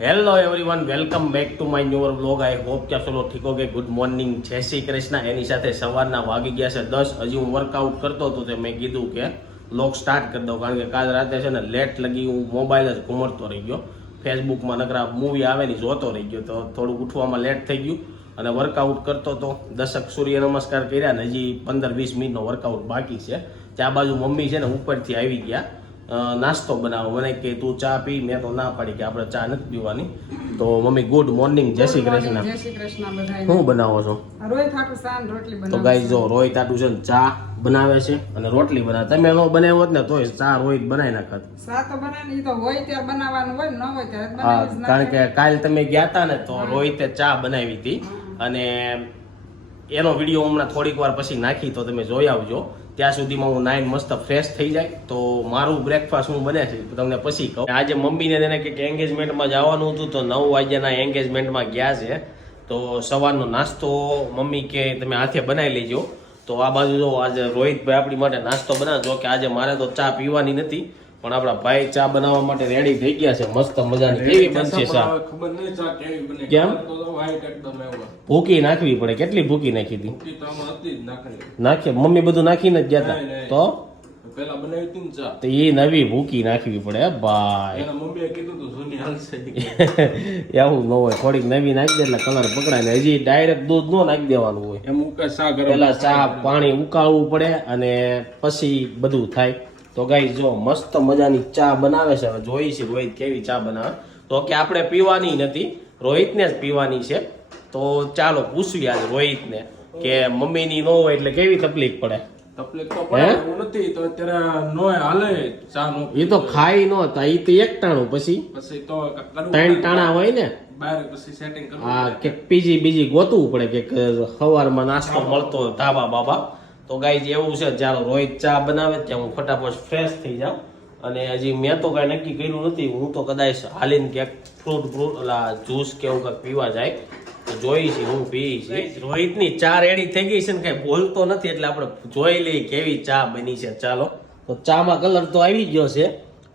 Hello everyone, welcome back to my newer vlog. I hope कि आप सब लोग ठीक हो गए। गुड मॉर्निंग, जय श्री कृष्ण। એની સાથે સવારના વાગી ગયા છે 10। હજી હું વર્કઆઉટ કરતો હતો તો મેં કીધું કે વ્લોગ સ્ટાર્ટ કરી દઉં, કારણ કે કાલ રાતે છે ને લેટ લગી હું મોબાઈલ જ ઘૂમરતો રહી ગયો, ફેસબુકમાં નકરા મૂવી આવે ને જોતો રહી ગયો, તો થોડું ઉઠવામાં લેટ થઈ ગયું અને વર્કઆઉટ કરતો તો 10 સૂર્ય નમસ્કાર કર્યા ને હજી 15-20 મિનિટનો વર્કઆઉટ બાકી છે। ત્યાં બાજુ મમ્મી છે ને ઉપરથી આવી ગયા નાસ્તો બનાવો, મને કે તું ચા પી, મેં તો ના પાડી કે આપણે ચા નથી પીવાની। તો મમ્મી ગુડ મોર્નિંગ, જય શ્રી કૃષ્ણ। જય શ્રી કૃષ્ણ બધાય। શું બનાવો છો? રોય થાટું સાન રોટલી બનાવો। તો ગાઈસ જો રોય તાટું છે ને ચા બનાવે છે અને રોટલી બનાવે। તમે નો બનાવ્યો હોત ને તોય ચા રોય બનાવી નાખત। ચા તો બનાવી તો હોય ત્યારે બનાવવાનું હોય, ન હોય ત્યારે હા, બનાવી જ કારણ કે કાલ તમે ગયા હતા ને તો રોહિતે ચા બનાવી હતી અને એનો વિડીયો હમણાં થોડીક વાર પછી નાખી, તો તમે જોઈ આવજો। ત્યાં સુધીમાં હું નાઈન મસ્ત ફ્રેશ થઈ જાય તો મારું બ્રેકફાસ્ટ હું બને છે તમને પછી કહું। આજે મમ્મીને તેને કે એન્ગેજમેન્ટમાં જવાનું હતું તો 9 વાગ્યાના એન્ગેજમેન્ટમાં ગયા છે, તો સવારનો નાસ્તો મમ્મી કે તમે હાથે બનાવી લેજો। તો આ બાજુ જો આજે રોહિતભાઈ આપણી માટે નાસ્તો બનાવજો, કે આજે મારે તો ચા પીવાની નથી પણ આપણા ભાઈ ચા બનાવવા માટે રેડી થઈ ગયા છે। મસ્ત મજાની કેવી બનશે ચા? ખબર નહીં ચા કેવી બને। કેમ? તો વાઈટ એકદમ એવો ભૂકી નાખવી પડે? કેટલી ભૂકી નાખી હતી? ભૂકી તો આમાં હતી જ નાખણી। નાખી મમ્મી બધું નાખીને જ ગયા હતા નહીં, તો પેલા બનાવી હતી ને ચા, તો એ નવી ભૂકી નાખવી પડે હે ભાઈ। એના મમ્મીએ કીધું તું જૂની હાલશે। એવું ન હોય, થોડીક નવી નાખી દે એટલે કલર પકડાય ને। હજી ડાયરેક્ટ દૂધ નો નાખી દેવાનું હોય, એમ ઉકા ચા ગરમ પેલા ચા પાણી ઉકાળવું પડે અને પછી બધું થાય। તો ગાઈસ જો મસ્ત મજાની ચા બનાવે છે, હવે જોઈ છે રોહિત કેવી ચા બનાવે। તો કે આપણે પીવાની નથી, રોહિતને જ પીવાની છે। તો ચાલો પૂછવી આજે રોહિતને કે મમ્મીની ન હોય એટલે કેવી તકલીફ પડે। તકલીફ તો પડે એવું નથી, તો અત્યારે નોય હાલે ચા નો। એ તો ખાઈ ન હતા, એ તો એક ટાણું પછી પછી તો કરવું 3 ટાણા હોય ને, બહાર પછી સેટિંગ કરવું। હા કે બીજી ગોતવું પડે કે સવારમાં નાસ્તો મળતો ધાબા બાબા। તો ગાઈસ એવું છે, જ્યારે રોહિત ચા બનાવે ત્યાં હું ફટાફટ ફ્રેશ થઈ જાઉં। અને હજી મેં તો કાંઈ નક્કી કર્યું નથી, હું તો કદાચ હાલીને ક્યાંક ફ્રૂટ ઓલા જ્યુસ કે એવું કંઈક પીવા જાય તો જોઈ છે હું પી છે। રોહિતની ચા રેડી થઈ ગઈ છે ને, કઈ બોલતો નથી એટલે આપણે જોઈ લઈએ કેવી ચા બની છે। ચાલો, તો ચામાં કલર તો આવી ગયો છે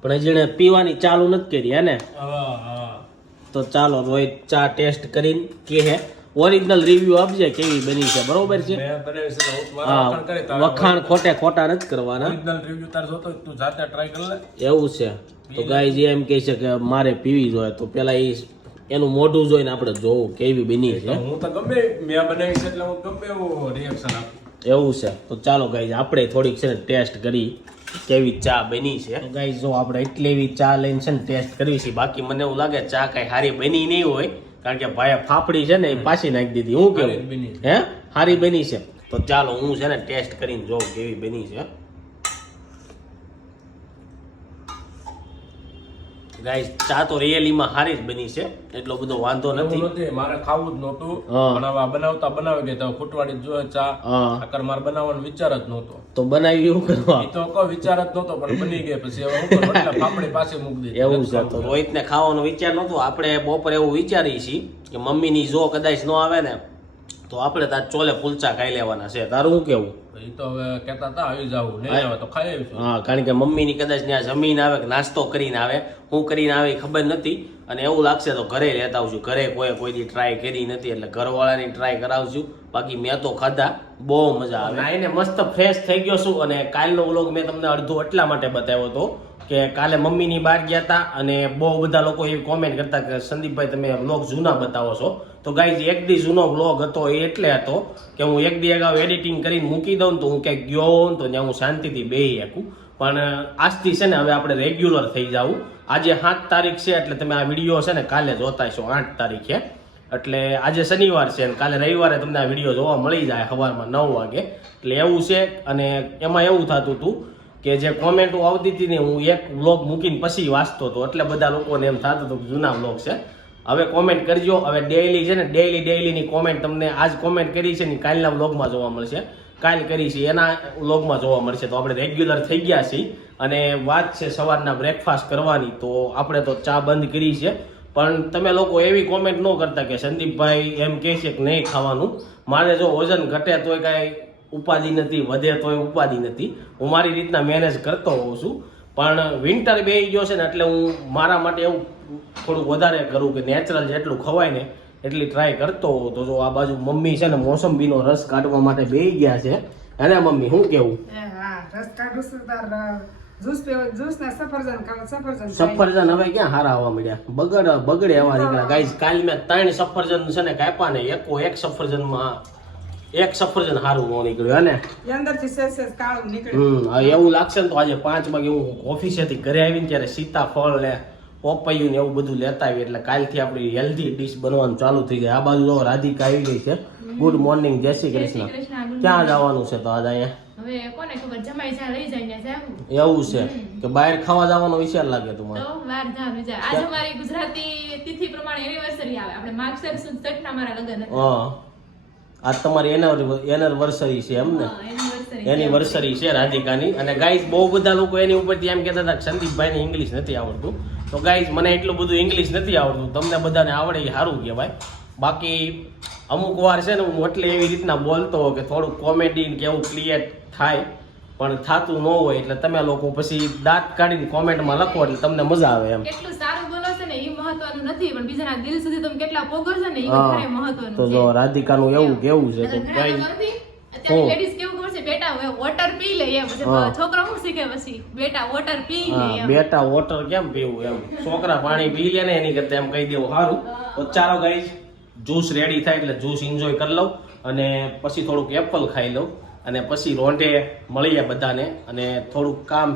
પણ હજી એને પીવાની ચાલુ નથી કરી હે ને। તો ચાલો રોહિત ચા ટેસ્ટ કરીને કે ઓરિજિનલ રિવ્યુ આપજે કેવી બની છે, બરોબર છે? મેં બનાવી છે હું મારા હા, વખાણ કરી, તારા વખાણ ખોટા નથી કરવાના, ઓરિજિનલ રિવ્યુ તાર જોતો હોય તું જાતે ટ્રાય કરી લે। એવું છે? તો ગાઈઝ એમ કહે છે કે મારે પીવી જોઈએ, તો પેલા એનું મોઢું જોઈને આપણે જોવું કેવી બની છે। હું તો ગમે મેં બનાવી છે એટલે હું ગમે એવું રિએક્શન આપું। એવું છે? તો ચાલો ગાઈઝ આપણે થોડીક છે ને ટેસ્ટ કરી કેવી ચા બની છે। તો ગાઈઝ જો આપણે એટલી એવી ચા લઈને છે ને ટેસ્ટ કરવી છે, બાકી મને એવું લાગે ચા કઈ સારી બની નહીં હોય, કારણ કે ભાઈ ફાફડી છે ને એ પાછી નાખી દીધી। હું કેવું હે સારી બની છે? તો ચાલો હું છે ને ટેસ્ટ કરીને જોઉં કેવી બની છે। ગાઈસ ચા તો રિયલીમાં સારી જ બની છે, એટલો બધો વાંધો નથી। એવું નથી, મારે ખાવું જ નહોતું હા। પણ હવે બનાવતા બનાવી ગઈ તો ખૂટવાડી જોઈએ ચા। હા, આકર મારે બનાવવાનો વિચાર જ નહોતો, તો બનાવી એવું કરવા એ તો કોઈ વિચાર જ નહોતો પણ બની ગઈ। પછી હવે હું કરું એટલે ફાફડી પાછી મૂકી દીધી। એવું છે? તો રોહિતને ખાવાનો વિચાર નહોતો, આપણે બપોરે એવું વિચારી છીએ કે મમ્મીની જો કદાચ ન આવે ને તો આપણે તાર ચોલે કુલચા ખાઈ લેવાના છે। તારું શું કેવું? એ તો હવે કહેતા હતા આવી જાવું, નહીં આવે તો ખાઈ આવીશું। હા, કારણ કે મમ્મીની કદાચ ત્યાં જમીને આવે કે નાસ્તો કરીને આવે, હું કરીને આવે એ ખબર નથી, અને એવું લાગશે તો ઘરે લેતા આવશું। ઘરે કોઈ દી ટ્રાય કરી નથી એટલે ઘરવાળાની ટ્રાય કરાવશું, બાકી મેં તો ખાધા, બહુ મજા આવે। નાઈને મસ્ત ફ્રેશ થઈ ગયો છું અને કાલનો વ્લોગ મેં તમને અડધો એટલા માટે બતાવ્યો હતો કે કાલે મમ્મીની બહાર ગયા હતા અને બહુ બધા લોકો એવી કોમેન્ટ કરતા કે સંદીપભાઈ તમે વ્લોગ જૂના બતાવો છો। તો ગાઈઝ એક દી જૂનો વ્લોગ હતો એ એટલે હતો કે હું એક દી અગાઉ એડિટિંગ કરીને મૂકી દઉં તો હું ક્યાંક ગયો હોઉં તો ત્યાં હું શાંતિથી બેસી શકું, પણ આજથી છે ને હવે આપણે રેગ્યુલર થઈ જાવું। આજે 7 તારીખ છે એટલે તમે આ વિડીયો છે ને કાલે જોતા છો 8 તારીખે, એટલે આજે શનિવાર છે અને કાલે રવિવારે તમને આ વિડીયો જોવા મળી જાય સવારમાં 9 વાગે। એટલે એવું છે, અને એમાં એવું થતું હતું કે જે કોમેન્ટો આવતી હતી ને હું એક વ્લોગ મૂકીને પછી વાંચતો હતો, એટલે બધા લોકોને એમ થતું હતું કે જૂના વ્લોગ છે। હવે કોમેન્ટ કરજો, હવે ડેઈલી છે ને ડેઈલીની કોમેન્ટ તમને આજ કોમેન્ટ કરી છે ને કાલના વ્લોગમાં જોવા મળશે, કાલ કરી છે એના વ્લોગમાં જોવા મળશે। તો આપણે રેગ્યુલર થઈ ગયા છીએ અને વાત છે સવારના બ્રેકફાસ્ટ કરવાની, તો આપણે તો ચા બંધ કરી છે, પણ તમે લોકો એવી કોમેન્ટ ન કરતા કે સંદીપભાઈ એમ કહે છે કે નહીં ખાવાનું। મારે જો વજન ઘટે તોય કાંઈ ઉપાધિ નથી, વધે તોય ઉપાધિ નથી, હું મારી રીતના મેનેજ કરતો હોઉં છું। પણ વિન્ટર બેસી ગયો છે ને એટલે હું મારા માટે એવું થોડુંક વધારે કરું કે નેચરલ જેટલું ખવાય ને એટલી ટ્રાય કરતો હોઉં. તો જો આ બાજુ મમ્મી છે ને મોસંબીનો રસ કાઢવા માટે બેસી ગયા છે. અને મમ્મી શું કેવું? હા રસ કાઢું છું તાર જ્યુસ પીવો, જ્યુસ ને સફરજન ખાવ, સફરજન સફરજન હવે ક્યાં હારા આવવા મળ્યા, બગડે એવા નીકળ્યા. ગાઈસ કાલ મેં 3 સફરજન છે ને કાપ્યા ને એક સફરજનમાં એક સફરજન હારું ન નીકળ્યું. અને અંદરથી સેજ કાળું નીકળે. એવું લાગશે ને તો આજે 5 વાગે હું ઓફિસેથી ઘરે આવીને ત્યારે સીતાફળ ને પપૈયું ને એવું બધું લેતા આવી એટલે કાલથી આપણી હેલ્ધી ડીશ બનવાનું ચાલુ થઈ જાય. આ બાજુ જો રાધિકા આવી ગઈ છે. ગુડ મોર્નિંગ, જય શ્રી કૃષ્ણ. ક્યાં જવાનું છે તો આજે અહીંયા? હવે કોને ખબર, જમાઈ જા લઈ જઈને જાવું. એવું છે કે બહાર ખાવા જવાનો વિચાર લાગે તમારે? તો બહાર જવાનું છે. આજે અમારી ગુજરાતી તિથિ પ્રમાણે એનિવર્સરી આવે. આપણે માગસર સુદ 6 ના મારા લગ્ન હતા. હા આજ તમારી એનિવર્સરી છે એમ ને? એનિવર્સરી છે રાધિકાની. અને ગાઈઝ બહુ બધા લોકો એની ઉપરથી એમ કહેતા હતા કે સંદીપભાઈને ઇંગ્લિશ નથી આવડતું. તો ગાઈઝ મને એટલું બધું ઇંગ્લિશ નથી આવડતું, તમને બધાને આવડે એ સારું કહેવાય. બાકી અમુક વાર છે ને હું એટલે એવી રીતના બોલતો હોય કે થોડુંક કોમેડી કે એવું ક્લિયર થાય, પણ થતું ન હોય એટલે તમે લોકો પછી દાંત કાઢીને કોમેન્ટમાં લખો એટલે તમને મજા આવે એમ. કેટલું સારું બોલો છે ને એ મહત્વનું નથી, પણ બીજાના દિલ સુધી તમે કેટલા પોગો છો ને એ વધારે મહત્વનું તો છે. જો રાધિકાનું એવું કેવું છે તો ગાઈઝ અત્યારે લેડીઝ કેવું ખબર છે, બેટા હવે વોટર પી લે એમ. છોકરા શું શીખે પછી, બેટા વોટર પી લે એમ. બેટા વોટર કેમ પીવું એમ, છોકરા પાણી પી લે ને એની કરતા એમ કહી દેવું સારું. તો ચાલો ગાઈઝ જ્યુસ રેડી થાય એટલે જ્યુસ એન્જોય કરી લઉં અને પછી થોડુંક એપલ ખાઈ લઉં અને પછી રોંઢે મળીએ બધાને અને થોડુંક કામ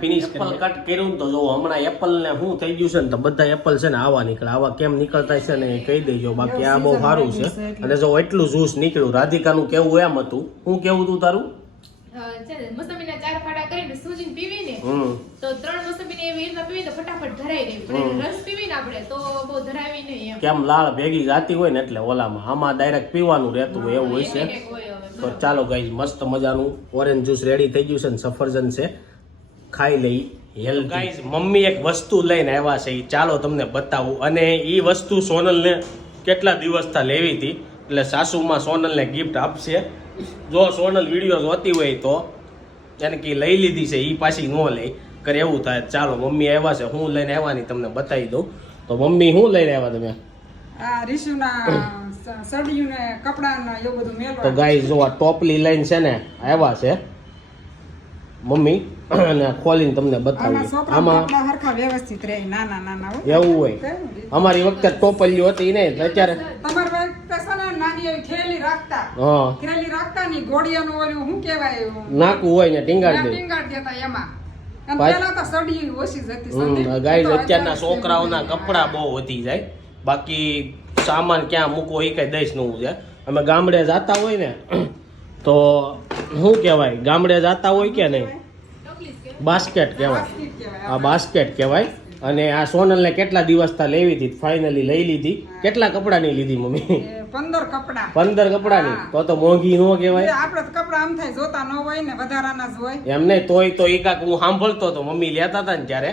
ફિનિશ કરી. કટ કર્યું ને તો જો હમણાં એપલ ને શું થઈ ગયું છે ને તો બધા એપલ છે ને આવા નીકળે. આવા કેમ નીકળતા છે ને એ કહી દેજો. બાકી આ બહુ સારું છે. અને જો એટલું જ્યુસ નીકળ્યું. રાધિકાનું કેવું એમ હતું, શું કેવું તું તારું? મોસંબીના 4 ફાડા કરીને સૂજીને પીવી ને તો 3 મોસંબીને એવી રીતના પીવી તો ફટાફટ ધરાઈ રહી. પણ રસ પીવી ને આપણે તો બહુ ધરાવી નહીં એમ. કેમ લાળ ભેગી જાતી હોય ને એટલે ઓલામાં આમાં ડાયરેક્ટ પીવાનું રહેતું હોય એવું હોય છે. તો ચાલો ગાઈઝ મસ્ત મજાનું ઓરેન્જ જ્યુસ રેડી થઈ ગયું છે ને સફરજન છે, ખાઈ લઈ હેલ્ધી. ગાઈઝ મમ્મી એક વસ્તુ લઈને આવ્યા છે, ચાલો તમને બતાવું. અને એ વસ્તુ સોનલને કેટલા દિવસથી લેવી હતી એટલે સાસુમાં સોનલને ગિફ્ટ આપશે. જો સોનલ વિડીયો જોતી હોય તો એને કે લઈ લીધી છે એ પાછી ન લે કરે એવું થાય. ચાલો મમ્મી આવ્યા છે, હું લઈને આવ્યા ની તમને બતાવી દઉં. તો મમ્મી શું લઈને આવ્યા તમે? આ રીશુના સડિયું ને કપડા ને એવું બધું મેળવા. તો ગાઈઝ જો આ ટોપલી લઈને છે ને આવ્યા છે મમ્મી અને ખોલીને તમને બતાવું. આમાં કપડા હરખા વ્યવસ્થિત રહે, નાના નાના હોય એવું હોય. અમારી વખતે ટોપલીઓ હતી ને અત્યારે તમારી વખતે છે ને નાની એવી થેલી રાખતા. હા થેલી રાખતા ની ગોળિયાનું ઓલું શું કહેવાય નાકું હોય ને ટીંગાડી દે. ટીંગાડ દેતા એમાં. અને પેલા તો સડી ઓછી જ હતી. ગાઈઝ અત્યારના છોકરાઓના કપડા બહુ વધી જાય, બાકી સામાન ક્યાં મૂકવો એ કઈ દઈશ નું છે. અમે ગામડે જતા હોય ને તો શું કહેવાય, ગામડે જતા હોય કે નહીં બાસ્કેટ કહેવાય. આ બાસ્કેટ કહેવાય. અને આ સોનલને કેટલા દિવસથી લેવી હતી, ફાઇનલી લઈ લીધી. કેટલા કપડાની લીધી મમ્મી? 15 કપડા. 15 કપડાની. તો મોંઘી ન કહેવાય. આપણે તો કપડા આમ થાય જોતા ન હોય ને વધારાના જ હોય. એમ નહીં તોય તો એકાક હું સાંભળતો હતો મમ્મી લેતા હતા ને ત્યારે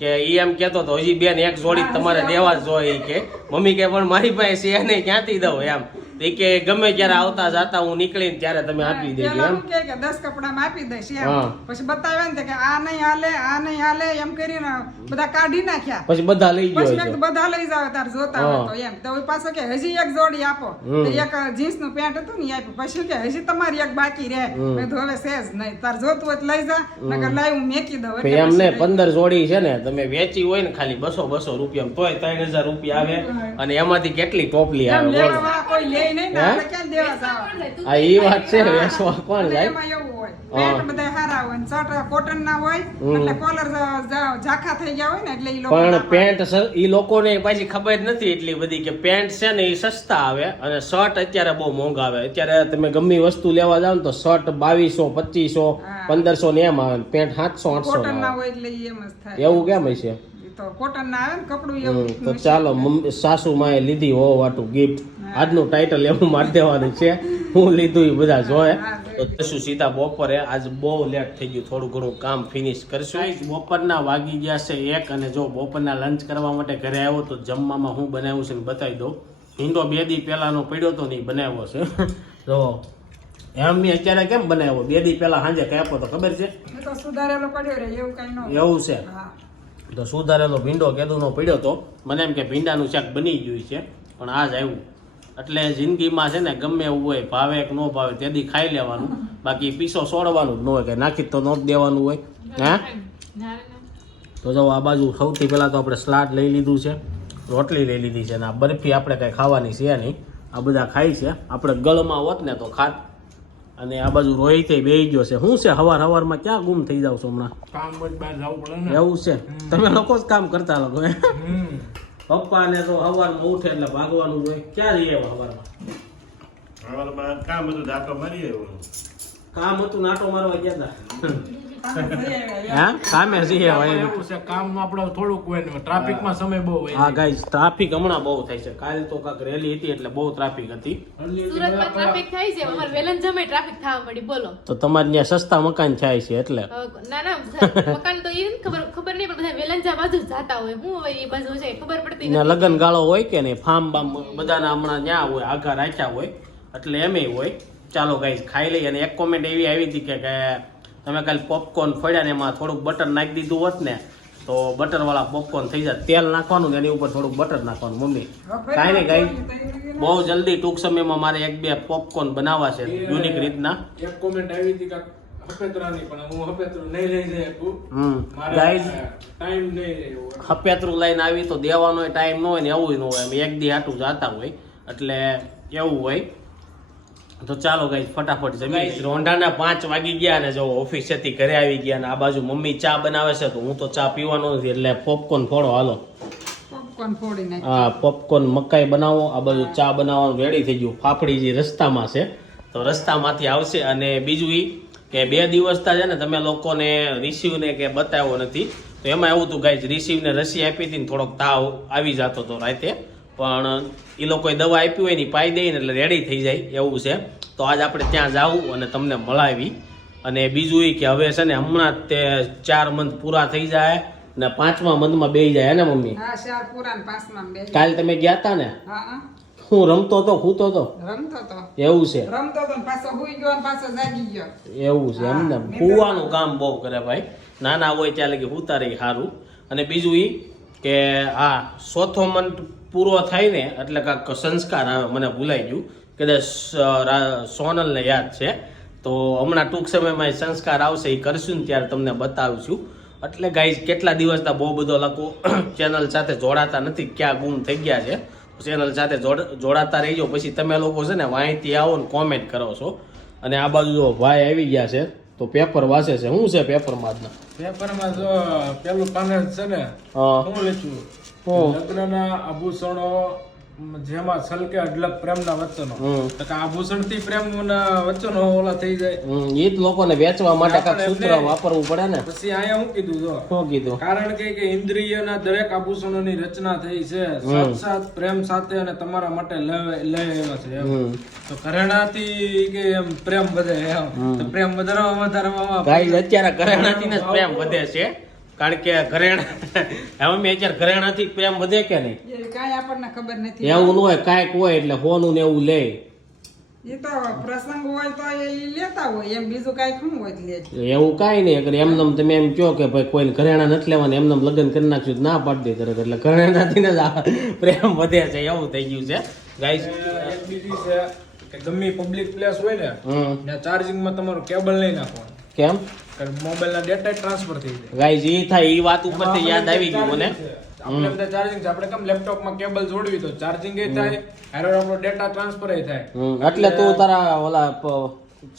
કે ઈ એમ કેતો હતો હજી બેન એક જોડી તમારે દેવા જ જોઈએ કે મમ્મી કે પણ મારી પાસે છે નહીં ક્યાંથી દઉં એમ. એ કે ગમે ત્યારે આવતા જાતા હું નીકળીને ત્યારે તમે આપી દેજો પેલા એમ. હું કે 10 કપડામાં આપી દઈશ એમ. પછી બતાવ્યા ને કે આ નહીં હાલે એમ કરીને બધા કાઢી નાખ્યા. પછી બધા લઈ ગયો પછી છે. મેં બધા લઈ જાવ તાર જોતા હોય તો એમ. તો પાછો કે હજી એક જોડી આપો. તો એક જીન્સ નું પેન્ટ હતું ને આપ્યું. પછી કે હજી તમારી એક બાકી રહે. મેં તો હવે સેજ નહીં, તાર જોતું હોય તો લઈ જા, નકર લાઈ હું મેકી દઉં. એટલે એમ ને 15 જોડી છે ને તમે વેચી હોય ને ખાલી 200 રૂપિયા તોય 3000 રૂપિયા આવે. અને એમાંથી કેટલી ટોપલી આવે બોલો. લેવા કોઈ લે નહીં ને આપણે ક્યાં દેવા જાવ. આ ઈ વાત છે, વેચવા કોણ જાય? એમાં એવું હોય પેન્ટ બધા સારા હોય ને શર્ટ કોટન ના હોય એટલે કોલર ઝાખા થઈ ગયા હોય ને એટલે ઈ લોકો પણ પેન્ટ ઈ લોકોને પાછી ખબર નથી એટલી બધી કે પેન્ટ છે ને એ સસ્તા આવે અને શર્ટ અત્યારે બહુ મોંઘા આવે. અત્યારે તમે ગમે વસ્તુ લેવા જાવ ને તો શર્ટ 2200 2500 1500 ને એમ આવે, પેન્ટ 700 800 કોટન ના હોય એટલે ઈ એમ જ થાય. એવું કેમ હશે? તો કોટન ના આવે ને કપડું એવું. તો ચાલો સાસુ માએ લીધી હોવાટું ગિફ્ટ. આજનું ટાઇટલ એવું મારી દેવાનું છે, હું લીધું એ બધા જોયે. તો શું સીધા બપોરે આજ બહુ લેટ થઈ ગયું, થોડું ઘણું કામ ફિનિશ કરશું. બપોરના વાગી ગયા છે 1 અને જો બપોરના લંચ કરવા માટે ઘરે આવ્યો તો જમવામાં હું બનાવ્યું છે ને બતાવી દઉં. ઈંડો 2 દી પહેલાનો પડ્યો તો ને બનાવ્યો છે. જો એમ મેં અત્યારે કેમ બનાવ્યો 2 દી પહેલા સાંજે કાપ્યો તો ખબર છે એ તો સુધારેલો પડ્યો રે એવું કઈ ન હોય. એવું છે હા તો સુધારેલો ભીંડો કેદુનો પડ્યો તો મને એમ કે ભીંડાનું શાક બની ગયું છે પણ આજ આવ્યું એટલે જિંદગીમાં છે ને ગમે એવું હોય ભાવે કે ન ભાવે તેથી ખાઈ લેવાનું બાકી પીસો સોડવાનું જ ન હોય કે નાખી તો ન જ દેવાનું હોય હા તો જો આ બાજુ સૌથી પહેલાં તો આપણે સલાડ લઈ લીધું છે રોટલી લઈ લીધી છે અને આ બરફી આપણે કાંઈ ખાવાની છે નહીં આ બધા ખાઈ છે આપણે ગળમાં હોત ને તો ખાત અને આ બાજુ રોહિત બેહી ગયો છે શું છે હવારમાં ક્યાં ગુમ થઈ જાવ છો હમણાં કામ જ બહાર જવું પડે ને. એવું છે તમે લોકો જ કામ કરતા લોકો પપ્પા ને તો હવારમાં ઉઠે એટલે ભાગવાનું હોય ક્યાં જઈએ હવારમાં કામ હતું દાંતો મારી આવ્યો. કામ હતું નાટો મારવા ગયા કામે જઈ આવ્યા. હતા હા કામે જઈએ હવે એવું છે કામમાં આપણે થોડુંક હોય ને ટ્રાફિકમાં સમય બહુ હોય. હા ગાઈસ ટ્રાફિક હમણાં બહુ થાય છે કાલ તો કાંક રેલી હતી એટલે બહુ ટ્રાફિક હતી સુરતમાં ટ્રાફિક થાય છે અમારે વેલન જમે ટ્રાફિક થવા મળી બોલો તો તમારે ત્યાં સસ્તા મકાન થાય છે એટલે ના ના મકાન તો એ ખબર નહીં પણ બધા વેલંજા બાજુ જ જાતા હોય હું હોય એ બાજુ છે ખબર પડતી ને નથી. લગન ગાળો હોય કે નહીં ફાર્મ બામ બધાના હમણાં ત્યાં હોય આઘા રાખ્યા હોય એટલે એમેય હોય ચાલો ગાઈસ ખાઈ લઈએ અને એક કોમેન્ટ એવી આવી હતી કે તમે કાલે પોપકોર્ન ફોડ્યા ને એમાં થોડુંક બટર નાખી દીધું હોત ને તો બટરવાળા પોપકોર્ન થઈ જાય તેલ નાખવાનું ને એની ઉપર થોડુંક બટર નાખવાનું મમ્મી કાંઈ નહીં ગાઈસ બહુ જલ્દી ટૂંક સમયમાં મારે 1-2 પોપકોર્ન બનાવવા છે યુનિક રીતના એક કોમેન્ટ આવી હતી કે હપેતરાની પણ હું હપેતરું નહીં લઈ જઈ શકું. મારે ગાઈસ ટાઈમ નહીં રહ્યો. હપેતરું લઈને આવી તો દેવાનો ટાઈમ ન હોય ને એવું ન હોય અમે 1 દી આટું જાતા હોય એટલે એવું હોય તો ચાલો ગાઈસ ફટાફટ જમી રોંઢાના 5 વાગી ગયા અને જો ઓફિસેથી ઘરે આવી ગયા અને આ બાજુ મમ્મી ચા બનાવે છે તો હું તો ચા પીવાનો નથી એટલે પોપકોર્ન ફોડો હાલો પોપકોર્ન ફોડી નાખ. હા પોપકોર્ન મકાઈ બનાવો આ બાજુ ચા બનાવવાનું રેડી થઈ ગયું ફાફડી જે રસ્તામાં છે તો રસ્તામાંથી આવશે અને બીજું ઈ કે 2 દિવસ તા છે ને તમે લોકોને રિસીવને કે બતાવ્યો નથી તો એમાં એવું હતું ગાઈસ રિસીવને રસી આપી હતી ને થોડોક તાવ આવી જતો હતો રાતે પણ એ લોકોએ દવા આપી હોય ને પાઈ દઈએ ને એટલે રેડી થઈ જાય એવું છે તો આજ આપણે ત્યાં જાવું અને તમને મળાવી અને બીજું એ કે હવે છે ને હમણાં જ તે 4 મંથ પૂરા થઈ જાય ને 5મા મંથમાં બેસી જાય હે ને મમ્મી હા શાર પુરાણ પાસમાં બે. કાલ તમે ગયા તા ને હા હા હું રમતો તો ખૂતો તો રમતો તો એવું છે ને પાછો હુઈ ગયો ને પાછો જાગી ગયો. એવું છે એમને ફૂવાનું કામ બહુ કરે ભાઈ નાના હોય ત્યાં લગી હુતા રહી સારું અને બીજું ઈ કે આ 4થો મંથ પૂરો થાય ને એટલે કાંઈક સંસ્કાર આવે મને ભૂલાઈ ગયું કદાચ સોનલને યાદ છે તો હમણાં ટૂંક સમયમાં એ સંસ્કાર આવશે એ કરશું ને ત્યારે તમને બતાવીશું એટલે ગાઈઝ કેટલા દિવસના બહુ બધો લોકો ચેનલ સાથે જોડાતા નથી ક્યાં ગુમ થઈ ગયા છે ચેનલ સાથે જોડાતા રહીજો પછી તમે લોકો છે ને માહિતી આવો ને કોમેન્ટ કરો છો અને આ બાજુ જો ભાઈ આવી ગયા છે તો પેપર વાંચે છે શું છે પેપરમાં આજના પેપરમાં જો પેલું પાને છે ને હા હું લખ્યું હું લગ્નના આભૂષણો જેમાં છલકે અઢળક પ્રેમના વચનો તો કે આભૂષણથી પ્રેમના વચનો ઓલા થઈ જાય. એ જ લોકોને વેચવા માટે કાંઈક સૂત્ર વાપરવું પડે ને પછી અહીંયા હું કીધું જો શું કીધું કારણ કે ઇન્દ્રિયના દરેક આભૂષણોની રચના થઈ છે સાક્ષાત પ્રેમ સાથે અને તમારા માટે લઈ આવ્યા છે એમ. તો ઘરેણાથી કે એમ પ્રેમ વધે એમ તો પ્રેમ વધારવામાં ગાઈઝ અત્યારે ઘરેણાથી ને જ પ્રેમ વધે છે કારણ કે ઘરેણા હવે મેં અત્યારે ઘરેણાથી પ્રેમ વધે કે નહીં એ કાંઈ આપણને ખબર નથી. એવું ન હોય કાંઈક હોય એટલે હોનું ને એવું લે એ તો પ્રસંગ હોય તો એ લેતા હોય એમ બીજું કાંઈ શું હોય તો લે જ. એવું કાંઈ નહીં અગર એમનેમ તમે એમ કહો કે ભાઈ કોઈને ઘરેણા નથી લેવાના એમનેમ લગ્ન કરી નાખશું તો ના પાડી દે તરત એટલે ઘરેણાથી ને જ આ પ્રેમ વધે છે એવું થઈ ગયું છે ગાઈઝ એક બીજી છે કે ગમે પબ્લિક પ્લેસ હોય ને ત્યાં ચાર્જિંગમાં તમારું કેબલ નહીં નાખવાનું કેમ મોબાઈલના ડેટા ટ્રાન્સફર થઈ જાય. ગાઈઝ એ થાય એ વાત ઉપરથી યાદ આવી ગયું મને આપણે બધા ચાર્જિંગ છે આપણે કેમ લેપટોપમાં કેબલ જોડવી તો ચાર્જિંગ એ થાય હારે આપણો ડેટા ટ્રાન્સફર એ થાય. એટલે તું તારા ઓલા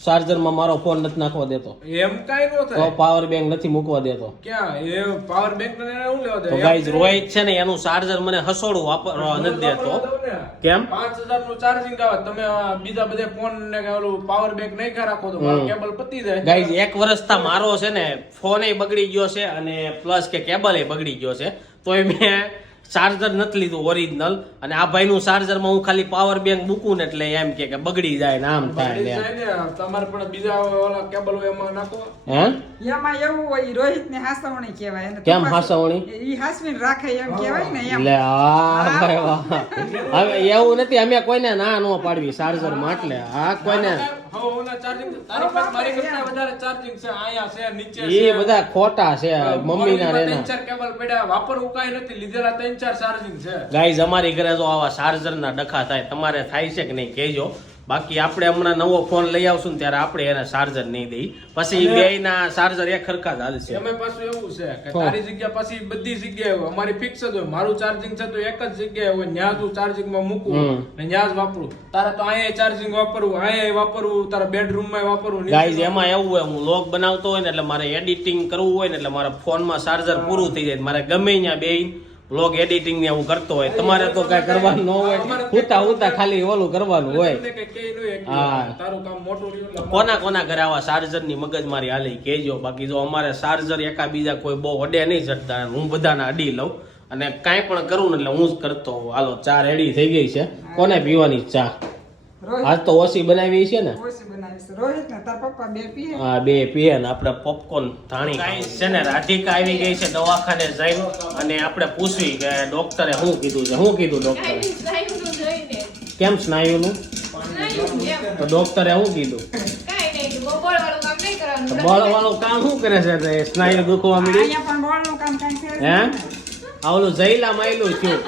ચાર્જરમાં મારો ફોન નથી નાખવા દેતો એમ કાઈ નો તો થાય. પાવર બેંક નથી મૂકવા દેતો ક્યાં એ પાવર બેંક ને હું લેવા દે તો ગાઈઝ રોહિત છે ને એનું ચાર્જર મને હસોડું વાપરવા નથી દેતો કેમ 5000 નું ચાર્જિંગ આવે તમે બીજા બધા ફોન ને કે ઓલું પાવર બેંક નહીં ખા રાખો તો કેબલ પતી જાય. ગાઈઝ 1 વર્ષથી મારો છે ને ફોન એ બગડી ગયો છે અને પ્લસ કે કેબલ એ બગડી ગયો છે તોય મેં ચાર્જર નથી લીધું ઓરિજિનલ અને આ ભાઈનું ચાર્જરમાં હું ખાલી પાવર બેંક મૂકું ને એટલે એમ કે બગડી જાય ને આમ થાય ને જાય ને તમારે પણ બીજા ઓલા કેબલ હોય એમાં નાખો. હે એમાં એવું હોય રોહિત ને હાસવણી કહેવાય એને કેમ તપાસ- હાસવણી? ઈ હાસવીને રાખે એમ કહેવાય ને એમ. લે આ ભાઈ વાહ હવે એવું નથી અમે કોઈને ના ન પાડવી ચાર્જરમાં એટલે આ કોઈને હવે ઓલા ચાર્જિંગ તારી પાસે મારી કરતા વધારે ચાર્જિંગ છે આયા છે નીચે એ બધા ખોટા છે મમ્મીના ને એના. 3-4 કેબલ પડ્યા વાપરવું કાઈ નથી લીધેલા 3-4 ચાર્જિંગ છે ગાઈઝ અમારી ઘરે જો આવા ચાર્જરના ડખા થાય તમારે થાય છે કે નહીં કહેજો. બાકી આપણે હમણાં નવો ફોન લઈ આવશું ને ત્યારે આપણે એને ચાર્જર નહીં દઈ, પછી બેયના ચાર્જર એક ખરખા જ હાલશે. એમાં પાછું એવું છે કે તારી જગ્યા પછી બધી જગ્યાએ હોય, અમારી ફિક્સ જ હોય. મારું ચાર્જિંગ છે તો એક જ જગ્યાએ હોય, ન્યા જ હું ચાર્જિંગ માં મૂકું ને ન્યા જ વાપરું. તારે તો અહીંયા ચાર્જિંગ વાપરવું, અહીંયા વાપરવું, તારા બેડરૂમ માં વાપરવું. ગાઈઝ એમાં એવું હોય, હું લોગ બનાવતો હોય ને એટલે મારે એડિટિંગ કરવું હોય ને એટલે મારા ફોનમાં ચાર્જર પૂરું થઈ જાય, મારે ગમે ત્યાં બે બ્લોગ એડિટિંગ ને એવું કરતો હોય. તમારે તો કઈ કરવાનું ન હોય, હુતા ખાલી ઓલું કરવાનું હોય. હા. તારું કામ મોટું રહ્યું. કોના કોના ઘરે આવા ચાર્જર ની મગજમારી હાલે કહેજો. બાકી જો અમારે ચાર્જર એકા બીજા કોઈ બહુ અડે નહીં ચડતા, હું બધાના અડી લઉં અને કાંઈ પણ કરું ને એટલે હું જ કરતો હોઉં. હાલો ચા રેડી થઈ ગઈ છે. કોને પીવાની ચા? આજ તો ઓછી બનાવી છે ને? ઓછી બનાવીશ. રોહિત ને તાર પપ્પા બે પીએ. હા બે પીએ ને આપણે પોપકોર્ન ધાણી છે ને. રાધિકા આવી ગઈ છે દવાખાને જઈને અને આપણે પૂછવી કે ડોક્ટરે શું કીધું છે. શું કીધું ડોક્ટરે? કાંઈ સ્નાયુનું જોઈને. કેમ સ્નાયુનું? સ્નાયુનું એમ. તો ડોક્ટરે શું કીધું? કાંઈ નહીં, બળવાળું કામ નહીં કરવાનું. તો બળ વાળું કામ શું કરે છે? તો એ સ્નાયુ દુખવા મળી? અહીંયા પણ બોલનું કામ કાંઈ છે જ હે નહીં. આ ઓલું જઈલા માયલું છું.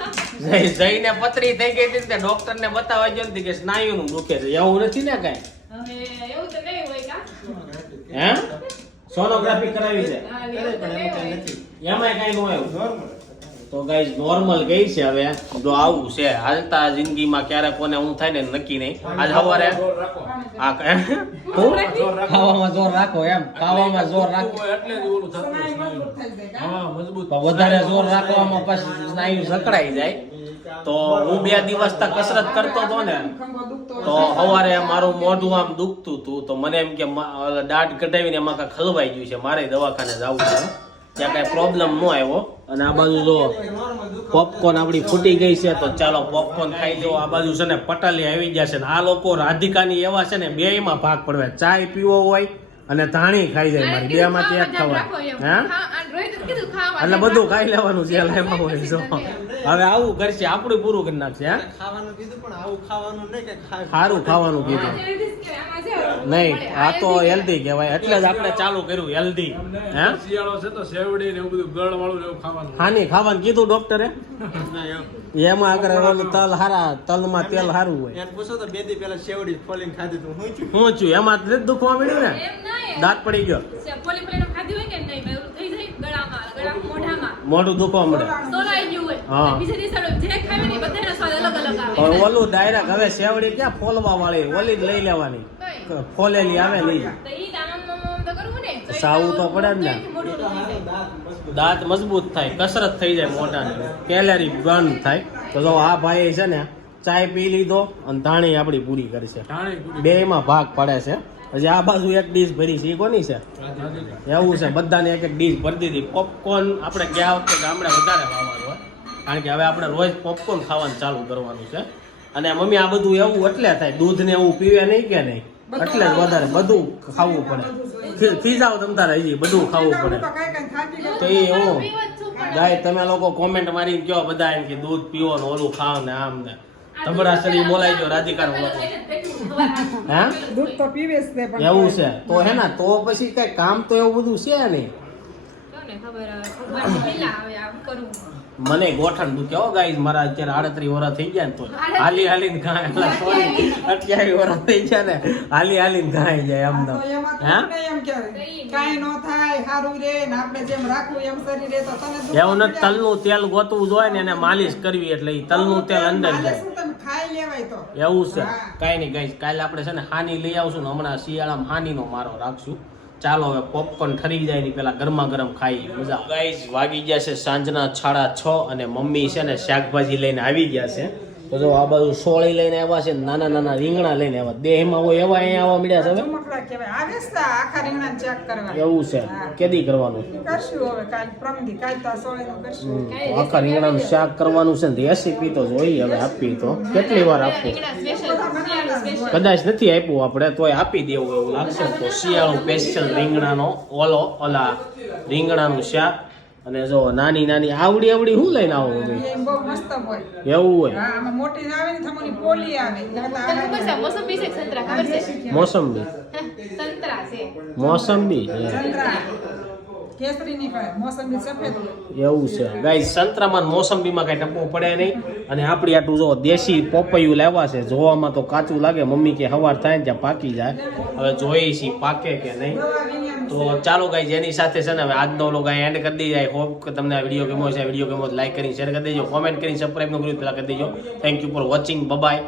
જઈને પતરી થઈ ગઈ હતી ને ડોક્ટર ને બતાવવા ગયો ને કે સ્નાયુ નું દુખે છે. એવું નથી ને કઈ? હવે એવું તો નહીં હોય કા? હે સોનોગ્રાફી કરાવી છે હા, એવું તો નહીં હોય. એમાં કઈ નો આવ્યું. તો ગાઈઝ નોર્મલ ગઈ છે. હવે જો આવું છે હાલતા જિંદગીમાં ક્યારે કોને હું થાય ને નક્કી નહીં. આજ સવારે આ ખાવામાં જોર રાખો એમ, ખાવામાં જોર રાખો એટલે જ ઓલું થતું હોય સ્નાયુ. થઈ જાય કાં? હા મજબૂત. પણ વધારે જોર રાખવામાં પછી સ્નાયુ જકડાઈ જાય. તો હું 2 દિવસ તક કસરત કરતો હતો ને ખંભો દુખતો તો સવારે મારું મોઢું આમ દુખતું હતું તો મને એમ કે દાઢ કઢાવીને એમાં કાંઈ ખલવાઈ ગયું છે, મારે દવાખાને જવું છે. ત્યાં કાંઈ પ્રોબ્લેમ ન આવ્યો. અને આ બાજુ જો પોપકોર્ન આપણી ફૂટી ગઈ છે તો ચાલો પોપકોર્ન ખાઈ લો. આ બાજુ છે ને પટાલી આવી ગયા છે ને આ લોકો રાધિકાની એવા છે ને બેયમાં ભાગ પડવે. ચાય પીવો હોય અને ધાણી ખાઈ જાય મારી બે માંથી એક ખવાય. હે એટલે બધું ખાઈ લેવાનું છે એમાં હોય. જો હવે આવું કરશે આપણું પૂરું કરી નાખશે. હે ખાવાનું કીધું પણ આવું ખાવાનું નહીં કે સારું ખાવાનું કીધું નહીં, આ તો હેલ્ધી કહેવાય એટલે જ આપણે ચાલુ કર્યું હેલ્ધી. હે શિયાળો છે તો સેવડી ને એવું બધું ગળ વાળું એવું ખાવાનું. હાની ખાવાનું કીધું ડોક્ટરે? એમાં આગળ ઓલું તલ હારા, તલમાં તેલ સારું હોય. એને પૂછો તો 2 દી પહેલા શેવડી ફોલીને ખાધી તું હું છું હું છું એમાં જ દુખવા મળ્યું ને, દાંત પડી ગયો, મોઢું દુખવા મળે. હા. પણ ઓલું ડાયરેક્ટ હવે સેવડી ક્યાં ફોલવા વાળી, ઓલી જ લઈ લેવાની, ફોલેલી આવે નહીં. સાવું તો પડે જ ને. દાંત મજબૂત થાય, કસરત થઈ જાય મોઢાની, કેલેરી બર્ન થાય. તો જો આ ભાઈ છે ને ચાય પી લીધો અને ધાણી આપણી પૂરી કરશે. ધાણી પૂરી. બે માં ભાગ પડે છે. હજી આ બાજુ એક ડીશ ભરી છે. એ કોની છે? એવું છે, બધાને એક એક ડીશ ભરી દીધી. પોપકોર્ન આપણે ગયા વખતે ગામડે વધારે ખાવાનું હોય કારણ કે હવે આપણે રોજ પોપકોર્ન ખાવાનું ચાલુ કરવાનું છે. અને મમ્મી આ બધું એવું એટલે થાય, દૂધ ને એવું પીવે નહીં કે નહીં એટલે જ વધારે બધું ખાવું પડે. ખીજાવ તમ તારે હજી બધું ખાવું પડે. તો કાંઈ કાંઈ થાકી ગયું. તો એ હું ગાય તમે લોકો કોમેન્ટ મારીને કહો બધા એમ કે દૂધ પીવો ને ઓલું ખાવ ને આમ ને તબડા શરીર બોલાઈ ગયો રાધિકાનો લોકો. હે દૂધ તો પીવે જ તે પણ એવું છે તો હે ને તો પછી કઈ કામ તો એવું બધું છે નહીં. મને ગોઠણ દુખે હો ગાઈસ. મારા અત્યારે 38 વર્ષ થઈ ગયા ને તો હાલી હાલીને ઘાય, 28 વર્ષ થઈ ગયા ને હાલી હાલીને ઘાઈ જાય એમ તો. તો એમાં તો હે આપણે એમ કહેવાય કાંઈ ન થાય, સારું રે ને આપણે જેમ રાખવું એમ શરીર રે તો તને દુઃખ એવું નથી, તલનું તેલ ગોતવું જોઈએ ને એને માલિશ કરવી એટલે ઈ તલનું તેલ અંદર માલે જાય. શું તમે ખાઈ લેવાય તો એવું છે હા. કઈ નહીં ગાઈસ. કાલે આપણે છે ને હાની લઈ આવશું ને હમણાં શિયાળામાં હાનીનો મારો રાખશું. ચાલો હવે પોપકોર્ન ઠરી જાય ને પેલા ગરમા ગરમ ખાઈ મજા. ગાઈસ વાગી ગયા છે સાંજના 6:30 અને મમ્મી છે ને શાકભાજી લઈને આવી ગયા છે. તો જો આ બાજુ સોળી લઈને આવ્યા છે, નાના નાના રીંગણા લઈને આવ્યા. દેહમાં હોય એવા અહીંયા આવવા મળ્યા છે. હવે ચમકડા કહેવાય આવે જ તા આખા રીંગણા ચેક કરવા એવું છે હા. કેદી કરવાનું? કરશું હવે કાલ પ્રમદી કાલ તો સોળીનું કરશું તો આખા રીંગણાનું શાક કરવાનું છે ને રેસીપી તો જોઈએ હવે આપી તો કેટલી વાર આપવું. કદાચ નથી આપ્યું આપણે તોય આપી દેવું એવું લાગશે. તો શિયાળુ સ્પેશિયલ રીંગણાનો ઓલા રીંગણાનું શાક અને જો નાની નાની આવડી આવડી શું લઈને આવો મમ્મી? એ બહુ મસ્ત હોય. એવું હોય? હા, આમાં મોટી આવે ને થમોની પોલી આવે. તને ખબર છે મોસંબી છે કે સંતરા ખબર છે? મોસંબી. સંતરા છે. મોસંબી સંતરા કેસરીની હોય, મોસંબી સફેદ હોય. એવું છે ગાઈસ, સંતરામાં ને મોસંબીમાં કઈ ટપો પડે નહીં. અને આપણી આટલું જો દેશી પોપૈયું લાવ્યા છે, જોવામાં તો કાચું લાગે, મમ્મી કે હવાર થાય ને ત્યાં પાકી જાય. હવે જોઈએ છીએ પાકે કે નહીં. તો ચાલો ગાઈસ, એની સાથે છે ને હવે આજનો વ્લોગ અહીં એન્ડ કરી દઈએ. આઈ હોપ કે તમને આ વિડીયો ગમ્યો છે. વિડીયો ગમ્યો તો લાઈક કરી શેર કરી દેજો, કોમેન્ટ કરી સબસ્ક્રાઇબ ન કર્યું પેલા કરી દેજો. Thank you for watching. By.